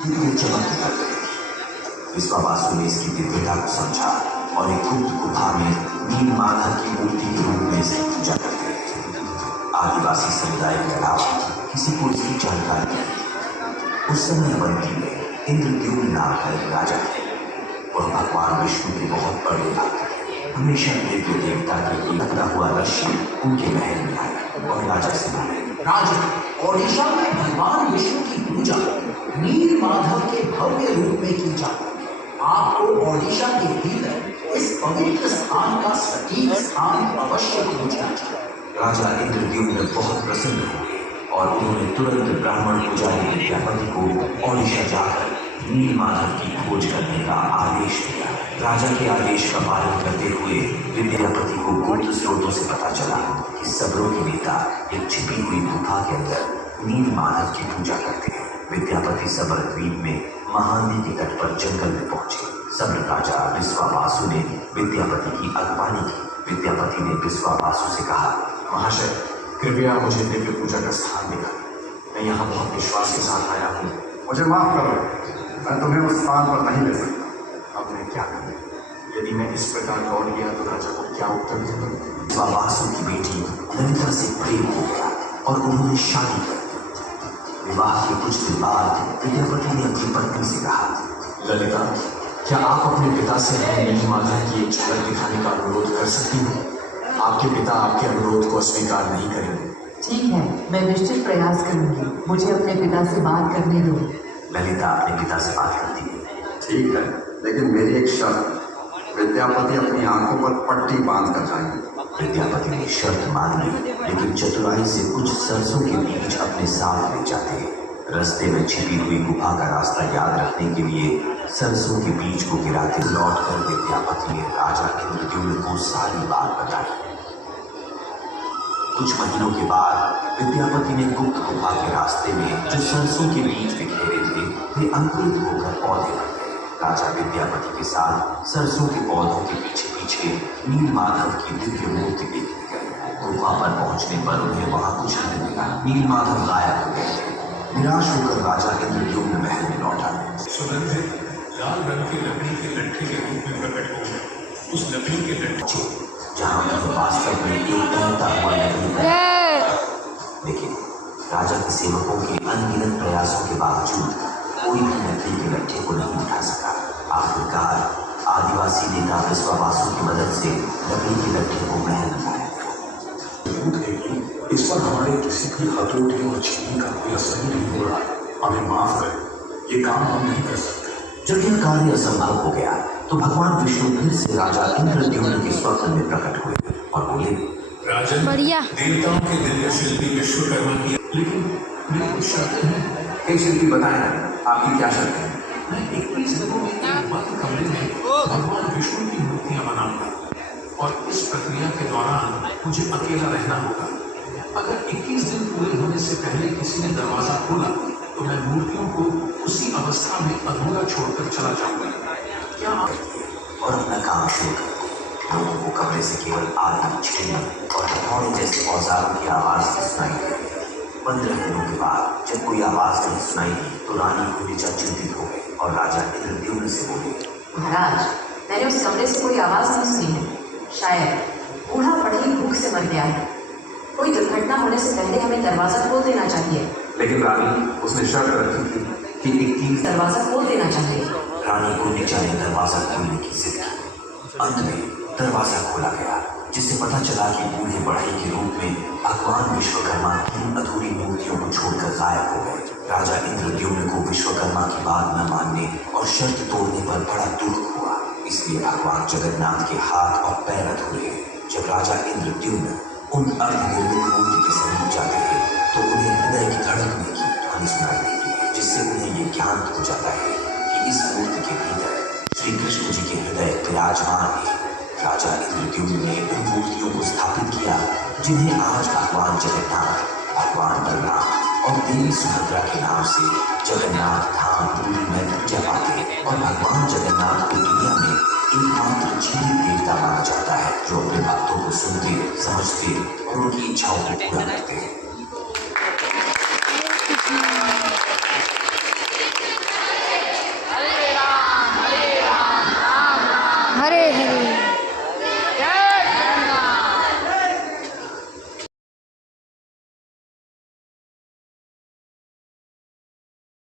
चमकने लग गई। विश्वावासु ने इसकी दिव्यता को समझा और एक गुप्त गुफा में नील माधव की मूर्ति के रूप में इसकी पूजा करते रहे। आदिवासी समुदाय के अलावा किसी को इसकी जानकारी नहीं। उस समय अवंती में इंद्रद्युम्न नाम का एक राजा थे। वह भगवान विष्णु के बहुत बड़े भक्त थे। हमेशा दिव्य देवता के लगता हुआ रश्मि उनके महल में आया और राजा से बोले, राजा, ओडिशा में भगवान विष्णु की पूजा नील माधव के भव्य रूप में की जाती है। आपको ओडिशा के भीतर इस पवित्र स्थान का सटीक स्थान अवश्य खोजना चाहिए। राजा इंद्रद्युम्न बहुत प्रसन्न हुए और उन्होंने तुरंत ब्राह्मण पुजारी विद्यापति को ओडिशा जाकर नील माधव की खोज करने का आदेश दिया। राजा के आदेश का पालन करते हुए विद्यापति को गुप्त स्रोतों से पता चला कि सबरों के नेता एक छिपी हुई गुफा के अंदर नील माधव की पूजा करते हैं। विद्यापति सबर द्वीप में महानदी के तट पर जंगल में पहुंचे। सब्र राजा विश्वावासु ने विद्यापति की अगवानी की। विद्यापति ने विश्वावासु से कहा, महाशय, कृपया मुझे दिव्य पूजा का स्थान दिखाएं। मैं यहाँ बहुत विश्वास के साथ आया हूँ। मुझे माफ करो, मैं तुम्हें उस स्थान पर नहीं ले सकता। अब मैं क्या करूँ? यदि मैं इस प्रकार लौट गया तो राजा को क्या उत्तर दूंगा? विश्वावासु की बेटी ललिता से प्रेम हो गया और उन्होंने शादी कर दी। विवाह के कुछ दिन बाद विद्यापति ने अपनी पत्नी से कहा, ललिता, क्या आप अपने पिता से नील माधव की एक झलक दिखाने का अनुरोध कर सकती हैं? आपके पिता आपके अनुरोध को अस्वीकार नहीं करेंगे। ठीक है, मैं निश्चित प्रयास करूंगी। मुझे अपने पिता से बात करने दो। ललिता अपने पिता से बात करती है। ठीक है, लेकिन मेरी एक शर्त, विद्यापति अपनी आंखों पर पट्टी बांध कर जाएंगे। विद्यापति ने शर्त मान ली, लेकिन चतुराई से कुछ सरसों के बीज अपने साथ ले जाते। रास्ते में छिपी हुई गुफा का रास्ता याद रखने के लिए सरसों के बीज को गिराते लौटकर विद्यापति ने राजा इंद्रद्युम्न को सारी बात बताई। कुछ महीनों के बाद विद्यापति ने गुप्त गुफा के रास्ते में जो सरसों के बीज बिखेरे थे वे अंकुरित होकर पौधे बन गए। राजा विद्यापति के साथ सरसों के पौधों के पीछे पीछे नील माधव की दिव्य मूर्ति देखने गए। गुफा पर पहुंचने पर उन्हें वहां कुछ नहीं मिला। नील माधव गायब हो गए थे। निराश होकर राजा इंद्रद्युम्न महल में लौटा। सुगंधित लाल रंग की लकड़ी के लट्ठे के रूप में प्रकट हो गए। उस लकड़ी के लट्ठे जहां उन्हें वास्तव में एक तैरता हुआ नहीं मिला। लेकिन राजा के सेवकों के अनगिनत प्रयासों के बावजूद कोई भी लकड़ी के लट्ठे को नहीं उठा सका। आखिरकार आदिवासी नेता विश्वावासु की मदद से लकड़ी के लट्ठे को महल में लाया। इस पर हमारे किसी भी हथौड़े और छीनी का कोई असर नहीं हो रहा है। हमें माफ करें, ये काम हम नहीं कर सकते। जब यह कार्य असंभव हो गया तो भगवान विष्णु फिर से राजा इंद्रद्युम्न के स्वप्न में प्रकट हुए और बोले, राजन, देवताओं के दिव्य शिल्पी विश्वकर्मा की लेकिन मेरी कुछ शर्त है। हे शिल्पी, बताएं आपकी क्या शर्त है? मैं 21 दिनों में एक बंद कमरे में भगवान विष्णु की मूर्तियां बनाऊंगा और इस प्रक्रिया के दौरान मुझे अकेला रहना होगा। अगर 21 दिन पूरे होने से पहले किसी ने दरवाजा खोला तो मैं मूर्तियों को उसी अवस्था में अधूरा छोड़कर चला जाऊंगा। क्या और अपना काम शुरू कर दिया। लोगों को कमरे से केवल आग, छेनी और हथौड़े जैसे औजारों की आवाज सुनाई दी। 15 दिनों के बाद जब कोई आवाज नहीं सुनाई दी तो रानी गुंडिचा चिंतित हो गई और राजा इंद्रद्युम्न से बोली, महाराज, मैंने उस कमरे से कोई आवाज नहीं सुनी है। शायद बूढ़ा बढ़ई भूख से मर गया है। कोई दुर्घटना होने से पहले हमें दरवाजा खोल देना चाहिए। लेकिन रानी, उसने शर्त रखी थी कि 21 दरवाजा खोल देना चाहिए। रानी गुंडिचा ने दरवाजा खोलने की जिद की। अंत में दरवाजा खोला गया, जिससे पता चला कि बूढ़े बढ़ई के रूप में भगवान विश्वकर्मा 3 अधूरी मूर्तियों को छोड़कर गायब हो गए। राजा इंद्रद्युम्न को विश्वकर्मा की बात न मानने और शर्त तोड़ने पर बड़ा दुख हुआ। इसलिए भगवान जगन्नाथ के हाथ और पैर अधूरे। जब राजा इंद्रद्युम्न उन अर्धनिर्मित मूर्ति के समीप जाते थे तो उन्हें हृदय की धड़कने की ध्वनि सुनाई देती, जिससे उन्हें ये ज्ञान हो जाता है कि इस मूर्ति के भीतर श्री कृष्ण जी के हृदय विराजमान है। राजा इंद्रद्युम्न ने उन मूर्तियों को स्थापित किया जिन्हें आज भगवान जगन्नाथ, भगवान बलराम और देवी सुभद्रा के नाम से जगन्नाथ धाम पुरी में पूजा पाते और भगवान जगन्नाथ को दुनिया में एकमात्र जीवित देवता माना जाता है जो अपने भक्तों को सुनते, समझते और उनकी इच्छाओं को पूरा करते हैं।